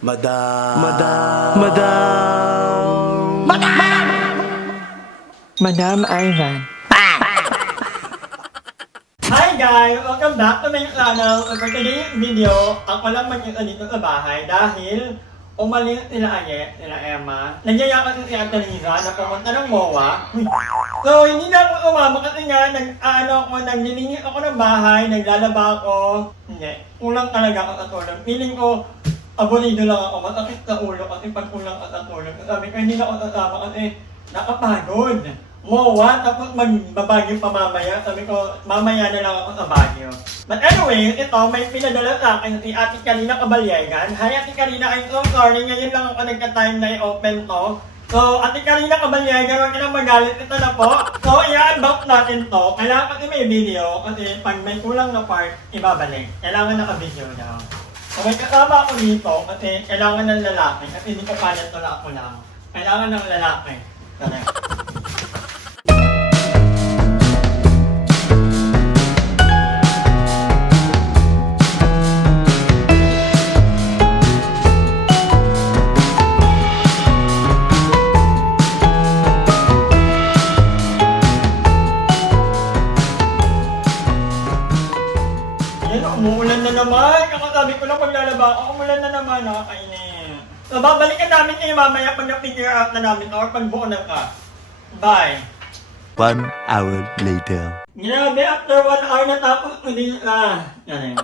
Madam. Madam Ivan. Hi guys! Welcome back to my channel. For today's video, ako lang mag-isa dito sa bahay dahil umalis sila Aye, sila Emma. Nagyayakan si Ate Liza na pumunta ng MOA. So, hindi na ako umama kasi nga, naglilinis ako ng bahay, naglalaba ako. Hindi, kulang talaga ako sa tulog. Feeling ko, abolido lang ako, masakit sa ulo kasi pag kulang ka sa tulog. Sabi ko, hindi na ako sasama kasi nakapagod. MOA, tapos magbabagyo pa mamaya. Sabi ko, mamaya na lang ako sa Baguio. But anyway, ito, may pinadala sa akin si Ate Karina Caballegan. Hi Ate Karina, I'm so sorry. Ngayon lang ako nagka-time na i-open to. So, Ate Karina Caballegan, huwag ka nang magalit. Ito na po. So, i-unbox natin to. Kailangan kasi may video. Kasi pag may kulang na part, ibabalik. Kailangan naka-video daw. So, may kasama ako dito kasi kailangan ng lalaki. Kasi hindi ko palit to na ako lang. Kailangan ng lalaki. Tara. Umuulan na naman. Kakasabi ko lang paglalaba ako, umulan na naman. Nakakainis. So, babalikan namin kayo mamaya pag na-figure out na namin or pag buo na ka. Bye! 1 hour later. Grabe, after 1 hour natapos ko din. Yan eh.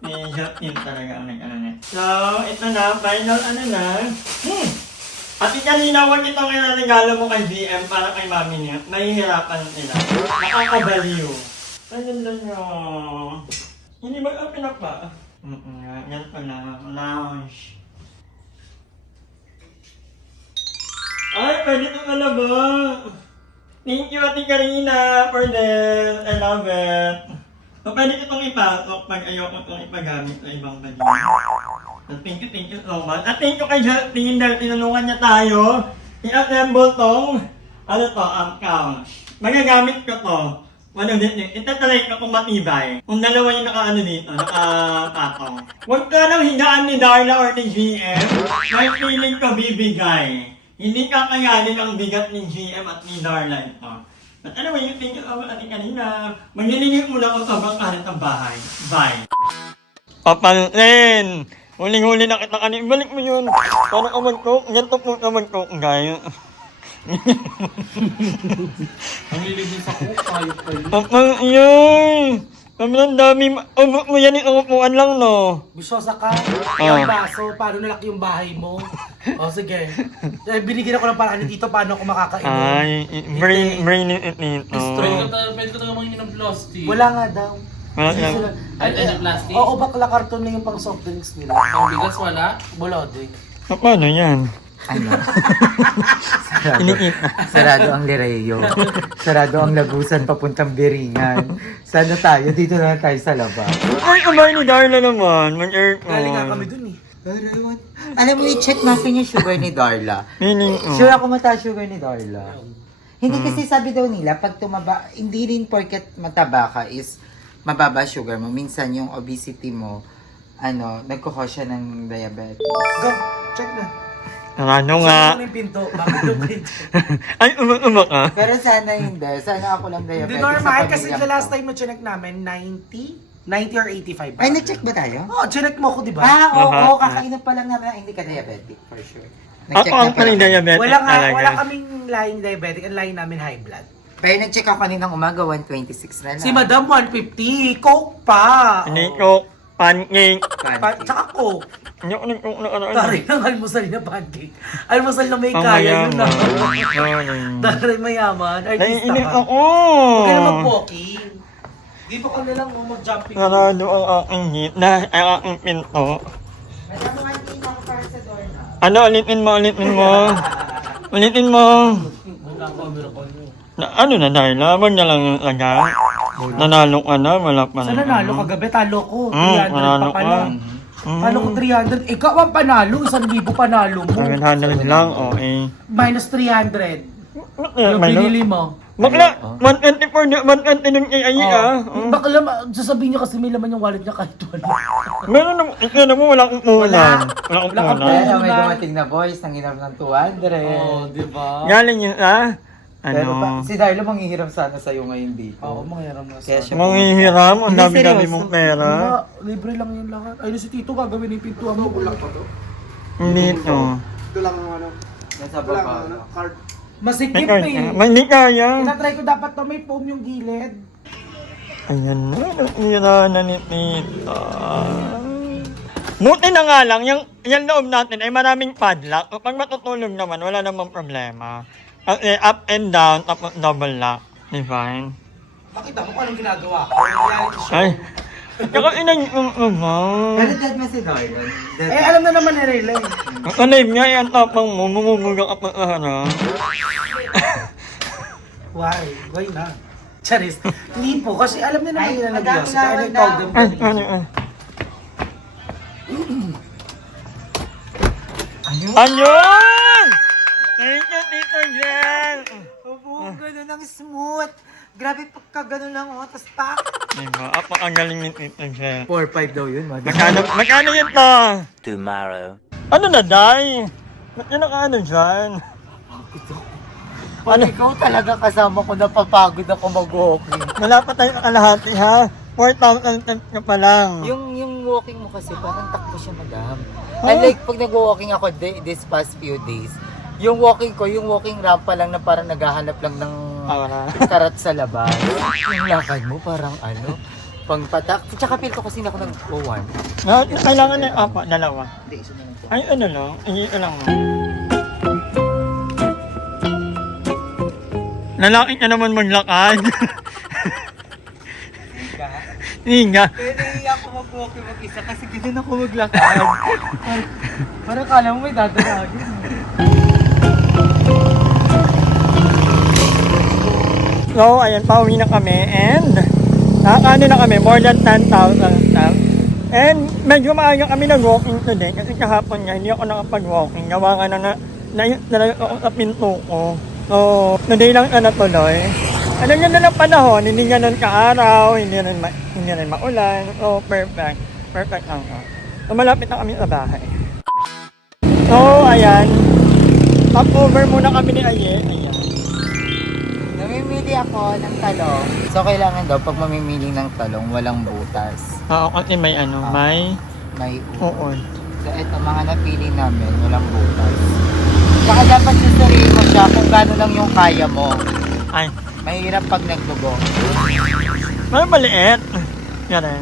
May shot in talaga ang nag-ano. So, ito na. Final ano na. At kanina, huwag itong regalo mo kay GM para kay mami niya. Nahihirapan sila. Nakakabaliw. Ang ganda niyo. Hindi ba open up ba? Yan pa na. Lounge. Ay, pwede ito kalaba. Thank you, Ate Karina, for this. I love it. So, pwede itong ipasok pag ayoko itong ipagamit sa ibang banyo. So, thank you so much. At thank you kay Justin dahil tinulungan niya tayo. I-assemble tong, ano to, couch. Magagamit ko to. Itatry ko kung matibay. Kung dalawa yung naka-ano dito, nakapatong. Huwag ka lang higaan ni Darla or ni GM. May feeling ko bibigay. Hindi kakayanin ang bigat ni GM at ni Darla ito. But anyway, thank you so much Ate Karina. Magnilingit muna ako sa bangkalit ng bahay. Bye! Papansin! Huling-huli na kita kanina. Balik mo yun. Parang kamagkok. Ganito po kamagkok, guys. Ang liligin sa cook, tayo kayo. Ang yun! Sobrang dami. Ubok mo yan, iupuan lang, no? Bisyosa ka? Yung baso, paano nalaki yung bahay mo? O sige. Binigyan ako ng paraan dito, paano ako makakainom? Ay, brain it nito. Pwede ko na mangingin ng plastic. Wala nga daw. Wala yan. Ay, ng plastic? Oo, bakla karton na yung pang soft drinks nila. Ang bigas wala? Bulode. Paano yan? Ano? Iniit. Sarado ang Lireyo. Sarado ang Lagusan papuntang Biringan. Sana tayo, dito na tayo sa labas. Ay, kamay ni Darla naman. Mag-aircon. Galing nga kami dun eh. Alam mo, i-check natin yung sugar ni Darla. Meaning, Sure ako mataas sugar ni Darla. Hindi kasi sabi daw nila, pag tumaba, hindi rin porket mataba ka is mababa sugar mo. Minsan yung obesity mo, nagkukos siya ng diabetes. Go! Check na. ano nga. Saan yung pinto? Bakit yung pinto? Ay, umak ka. Pero sana hindi. Sana ako lang diabetes Hindi normal kasi pamilya the last ko. time na chinek namin, 90 or 85 ba? Ay, na-check ba tayo? Oo, chinek mo ako, di ba? Oo, kakainap pa lang namin. Hindi ka diabetic, for sure. Ako ang paling diabetic Wala nga, talaga. wala kaming lying diabetic, ang lying namin high blood. Pero na-check ako kaninang umaga, 126 na lang. Si Madam 150, Coke pa! Hindi ko pancake. Tsaka Coke. Hindi ako nag-cook na ano. Taray ng almusal na pancake. Almusal na may kaya yun na. Taray mayaman. Artista Naiinip ka. ako. Huwag ka na mag-walking. Dito ka na lang mag-jumping. Sarado ang aking gate na ang aking pinto. Madam, mga hindi na ako para sa door na. Ano, ulitin mo. Ulitin mo. Wala ko, meron ko nyo. Ano na dahil, laban na lang agad. Nanalo ka na, wala pa Saan nanalo kagabi? Talo ko. 300 nanalo pa pala. Talo ko 300. Ikaw ang panalo. 1,000 panalo mo. 700 lang, okay. Minus 300. Yung May pinili mo. Bakla, 124 na, 120 ng AI Bakla, sasabihin niya kasi may laman yung wallet niya kahit wala. Meron naman, ikaw naman wala akong ulan. Wala akong Wala kang ulan. Kaya may dumating na boys, nanginap ng 200. di ba? Galing yun, Pero ano? si Darlo manghihiram sana sa'yo ngayon dito. Oo, mangyaram na Kaya sa... siya Manghihiram, ang Hindi, dami-dami seryoso. mong pera. Libre lang yun lahat. Ayun si Tito, gagawin yung pintuan mo. Ulak pa to? Hindi to. Nasa baba. Masikip Ikaw, eh. hindi kaya. Tinatry ko dapat to may foam yung gilid. Ayan na, natira na ni Tita. Buti na nga lang, yung loob natin ay maraming padlock. Kapag matutulog naman, wala namang problema. Up and down, tapos double lock. Divine. Pakita mo kung anong ginagawa ko. Reality show. Ay, saka inang Pero dead mo si Darlo. Eh, alam na naman ni Rayla eh. ang kanib niya, yan tapang mo, mumubuga ka pa ano. Why? Why not? Charis. Hindi po, kasi alam na naman Ay, nila na madami Diyos. na, Kaya I madami. told them. Ay, ano. Ayun! Thank you, Tito Jen! Oo, gano'n ang smooth. Grabe pagka gano'n lang, tapos pak. Diba? Ang galing ni Tito Jen. 4-5 daw yun, madam. Magkano yun to? Tomorrow. Ano na, Day? Ba't yun nakaano dyan? Pag ikaw talaga kasama ko, napapagod ako mag-walking. Wala pa tayong kalahati, ha? 4,000 ka pa lang. Yung walking mo kasi, parang takbo siya, madam. Unlike pag nag-walking ako this past few days, yung walking ko, yung walking ramp pa lang na parang naghahanap lang ng karat sa labas. Yung lakad mo, parang ano, pangpatak. Tsaka feel ko kasi na ako nag-1. Kailangan na yung dalawa. Hindi, isa na lang po. Ay, ano lang? Ito lang. Lalaki ka naman maglakad. Hindi nga. Pero hindi ako mag-walking mag-isa kasi ganun ako maglakad. Parang kala mo may dadaragin. So, ayan, pauwi na kami and nakakaano na kami, more than 10,000 steps. And medyo maaga kami nag-walking today kasi kahapon nga, hindi ako nakapag-walking. Gawa nga na ako sa pinto ko. So, today lang na natuloy. Ano nga na ng panahon, hindi nga nun kaaraw, hindi rin maulan. So, perfect. Perfect lang. So, malapit na kami sa bahay. So, ayan. Stop-over muna kami ni Aye. Ayan. Namimili ako ng talong. So, kailangan daw, pag mamimili ng talong, walang butas. Oo, kasi may ano, may May uod. So, ito, mga napili namin, walang butas. Saka dapat susuriin mo siya kung gano'n lang yung kaya mo. Ay, Mahirap pag nagdugo. may maliit. Yan eh.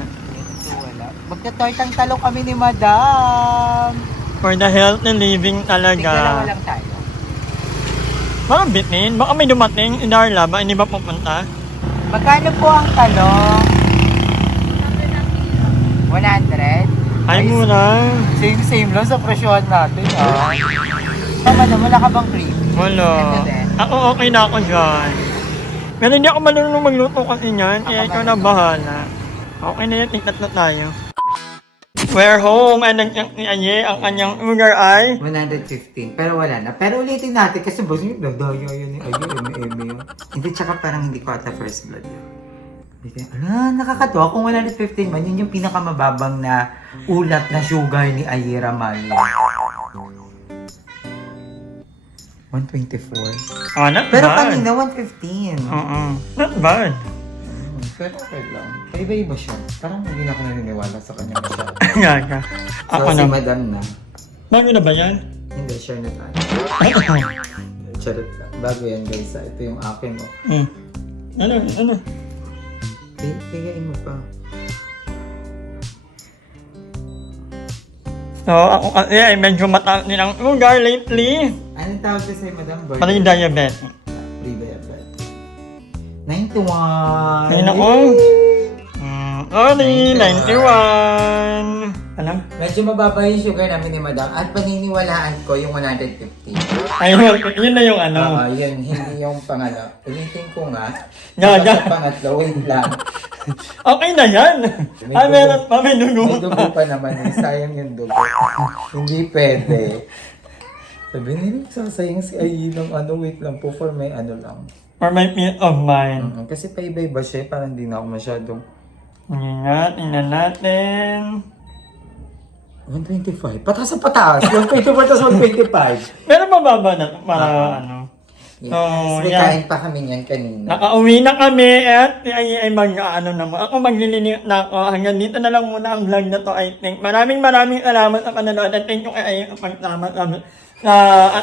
So, wala. Magtatortang talong kami ni Madam. For the healthy living Tigdalawa talaga. lang tayo. Baka bitin, baka may dumating in Darla, ba hindi ba pupunta? Magkano po ang talong? 100? Ay muna. Same lang sa presyohan natin, ah. Madam, wala ka bang cream? Wala. Ito din. Ako okay na ako dyan. Pero hindi ako marunong magluto kasi niyan, kaya ikaw na bahala. Okay na yan, tingkat na tayo. We're home, and ni Aye, ang kanyang lugar ay 115, pero wala na. Pero ulitin natin kasi boss yung dagdaya yun eh. Ayun, yun. Hindi, tsaka parang hindi ko ata first blood yun. Nakakatuwa. Kung 115 man, yun yung pinakamababang na ulat na sugar ni Ayera Mali. 124. oh, not Pero bad. kanina, 115. Oo, not bad. Pero okay lang. Iba-iba siya. Parang hindi na ako naniniwala sa kanya masyado. Gaga. Ako So, si na. Madam na. Bago na ba yan? Hindi, share na tayo. Charot lang. Bago yan guys. Ito yung akin mo. Ano? Pigain mo pa. So, ako kasi ay medyo mataas din ang lugar lately. Anong tawag ko sa'yo, Madam Bird? Pati yung diabetes. Pre-diabetes. 91! Ayun ako. Sorry, 91. Alam? Medyo mababa yung sugar namin ni Madam at paniniwalaan ko yung 150. Ayun, yun na yung ano. Yun, hindi yung pangano. Ulitin ko nga. Gaga. Sa pangatlo, wait lang. Okay na yan. Ay, meron pa, may May dugo dugo pa. pa naman eh. Sayang yung dugo. Hindi pwede. Sabi nila, sasayang si Ayi ng ano, wait lang po for may ano lang. For my peace of mind. Kasi pa-iba-iba siya, parang hindi na ako masyadong... Tingnan natin. 125. Pataas sa pataas. 124 tapos 125. Pero mababa na para ano. Yes. Oh, May yeah. kain pa kami niyan kanina. Nakauwi na kami at ay mag-ano naman. Ako maglilinis na ako. Hanggang dito na lang muna ang vlog na to, I think. Maraming salamat sa panonood at thank you kay pagtama sa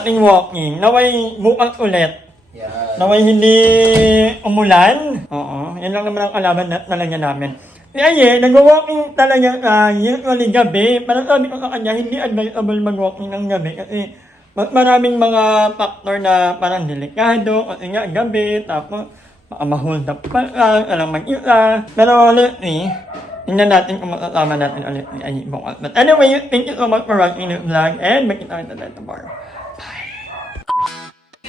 ating walking. Naway bukas ulit. Yeah. Naway hindi umulan. Oo, yan lang naman ang kalaban na talaga namin. Kaya nag-walking talaga usually gabi. Parang sabi ko sa kanya, hindi advisable mag-walking ng gabi kasi maraming mga factor na parang delikado kasi nga gabi, tapos hold up pa lang, alang mag-isa. Pero lately, tingnan natin kung makasama natin ulit ni Ayi bukas. But anyway, thank you so much for watching this vlog and makita kita tayo tomorrow.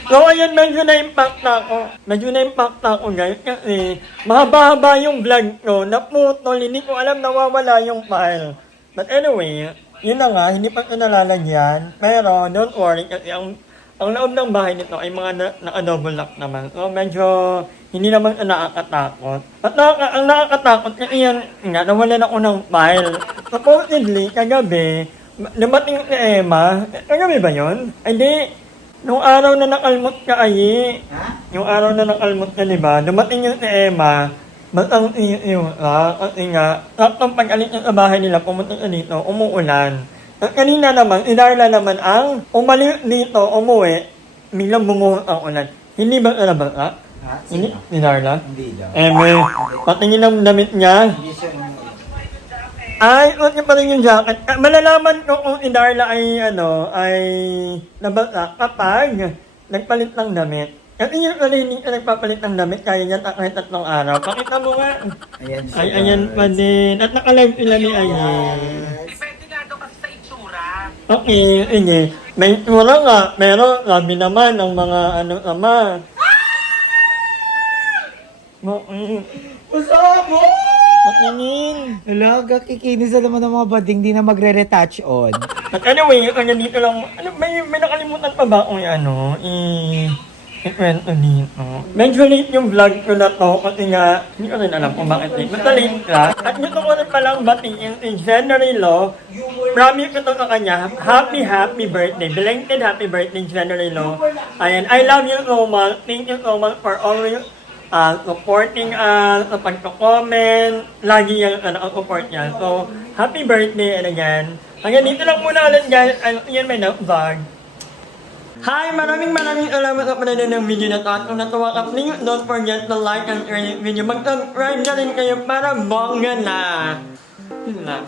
So ayun, medyo na-impact na ako guys kasi mahaba-haba yung vlog ko, naputol, hindi ko alam nawawala yung file. But anyway, yun na nga, hindi pa ito nalalagyan, pero don't worry kasi ang loob ng bahay nito ay mga naka-double lock naman. So medyo hindi naman nakakatakot. At ang nakakatakot kasi yan nga, nawalan ako ng file. Supposedly, kagabi, dumating si Emma, kagabi ba yun? Ay di, nung araw na nakalmot ka, Ayi. Yung araw na nakalmot ka, diba? Dumating yung si Emma. Matang iyo kasi nga, saktong pag-alit niya sa bahay nila, pumunta ka dito, umuulan. At kanina naman, Darla naman ang umalis dito, umuwi, biglang bumuhos ang ulan. Hindi ba ba ka? Hindi? Si Darla? Hindi daw. Eme, patingin ang damit niya. Hindi siya Ay, huwag niya pa rin yung jacket. Malalaman ko kung si Darla ay, ay nabasa kapag nagpalit ng damit. Kasi yung hindi ka nagpapalit ng damit, kaya niya kahit 3 araw. Pakita mo nga. Ayan siya. Ay, ayan pa din. At nakalive sila ni Ayin. Depende nga daw kasi sa itsura. Okay, sige. May itsura nga, pero sabi naman ang mga ama. Gusto mo? Patingin. Alaga, kikinis na naman ng mga bading, di na magre-retouch on. At anyway, kanya dito lang, may nakalimutan pa ba kung ikwento dito. Medyo late yung vlog ko na to kasi nga, hindi ko rin alam kung bakit late. Basta late ka. At gusto ko rin palang batiin si January Law. Promise ko to sa kanya, happy birthday. Belated happy birthday, January Law. Ayan, I love you so much. Thank you so much for always supporting us, sa pagko-comment. Lagi yung support niya. So, happy birthday and again. Hanggang dito lang muna ulit guys. Yan may vlog. Hi! Maraming salamat sa panonood ng video na to. At kung natuwa ka, please don't forget to like and share this video. Mag-subscribe na rin kayo para bongga na. Yun lang.